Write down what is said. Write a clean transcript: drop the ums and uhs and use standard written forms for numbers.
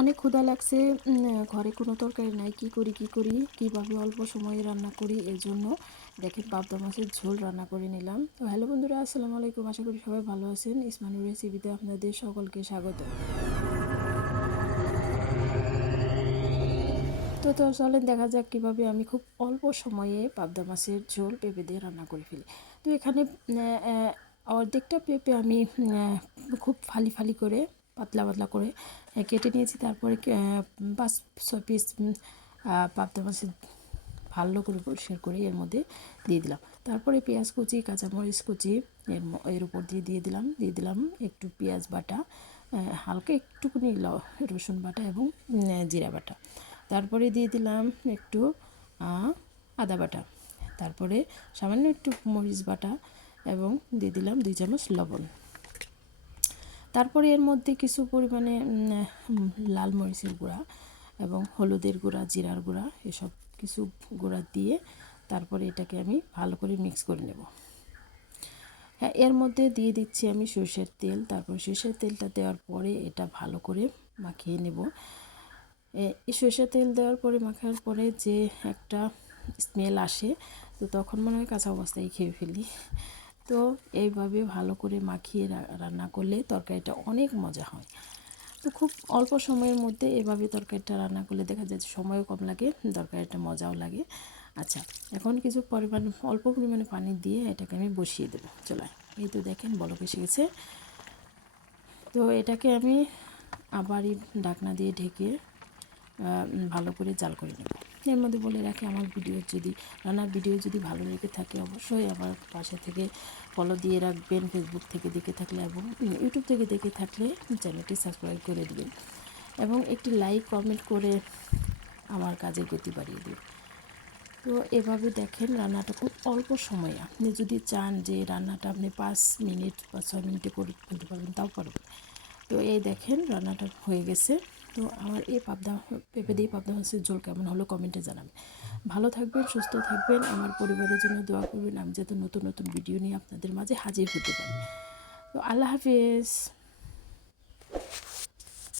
অনেক ক্ষুধা লাগছে, ঘরে কোনো তরকারি নাই, কি করি কীভাবে অল্প সময়ে রান্না করি। এর জন্য দেখেন পাবদা মাছের ঝোল রান্না করে নিলাম। তো হ্যালো বন্ধুরা, আসসালামু আলাইকুম। আশা করি সবাই ভালো আছেন। ইসমানুর রেসিপিতে আপনাদের সকলকে স্বাগত। তো চলেন দেখা যাক কীভাবে আমি খুব অল্প সময়ে পাবদা মাছের ঝোল পেঁপে দিয়ে রান্না করে ফেলি। তো এখানে অর্ধেকটা পেঁপে আমি খুব ফালি ফালি করে পাতলা পাতলা করে কেটে নিয়েছি। তারপরে 5-6 পিস পাবদা মাছের ভালো করে পরিষ্কার করে এর মধ্যে দিয়ে দিলাম। তারপরে পেঁয়াজ কুচি, কাঁচামরিচ কুচি এর উপর দিয়ে দিলাম একটু পেঁয়াজ বাটা, হালকা একটুখানি রসুন বাটা এবং জিরা বাটা। তারপরে দিয়ে দিলাম একটু আদা বাটা, তারপরে সামান্য একটু মরিচ বাটা এবং দিয়ে দিলাম 2 চামচ লবণ। তারপরে এর মধ্যে কিছু পরিমাণে লাল মরিচের গুঁড়া এবং হলুদের গুঁড়া, জিরার গুঁড়া, এসব কিছু গুঁড়া দিয়ে তারপরে এটাকে আমি ভালো করে মিক্স করে নেব। হ্যাঁ, এর মধ্যে দিয়ে দিচ্ছি আমি সরষের তেল। তারপর সরষের তেলটা দেওয়ার পরে এটা ভালো করে মাখিয়ে নেব। এই সরষের তেল দেওয়ার পরে মাখার পরে যে একটা স্মেল আসে, তো তখন মনে হয় কাঁচা অবস্থায় খেয়ে ফেলি। তো এইভাবে ভালো করে মাখিয়ে রান্না করলে তরকারিটা অনেক মজা হয়। তো খুব অল্প সময়ের মধ্যে এভাবে তরকারিটা রান্না করলে দেখা যায় যে সময়ও কম লাগে, তরকারিটা মজাও লাগে। আচ্ছা, এখন কিছু অল্প পরিমাণে পানি দিয়ে এটাকে আমি বসিয়ে দেবো চুলায়। এই তো দেখেন বলক এসে গেছে। তো এটাকে আমি আবারই ঢাকনা দিয়ে ঢেকে ভালো করে জাল করে নেব। এর মধ্যে বলে রাখি, আমার রান্নার ভিডিও যদি ভালো লেগে থাকে অবশ্যই আমার পাশে থেকে ফলো দিয়ে রাখবেন, ফেসবুক থেকে দেখে থাকলে এবং ইউটিউব থেকে দেখে থাকলে চ্যানেলটি সাবস্ক্রাইব করে দেবেন এবং একটি লাইক কমেন্ট করে আমার কাজের গতি বাড়িয়ে দেবেন। তো এভাবে দেখেন রান্নাটা খুব অল্প সময়ে, আপনি যদি চান যে রান্নাটা আপনি 5 মিনিট বা 6 মিনিটে করে ফেলতে পারবেন, তাও পারবেন। তো এই দেখেন রান্নাটা হয়ে গেছে। তো আমার এই পেঁপে দিয়ে পাবদা মাছের ঝোল কেমন হলো কমেন্টে জানাবেন। ভালো থাকবেন, সুস্থ থাকবেন, আমার পরিবারের জন্য দোয়া করবেন, আমি যাতে নতুন নতুন ভিডিও নিয়ে আপনাদের মাঝে হাজির হতে পারি। তো আল্লাহ হাফেজ।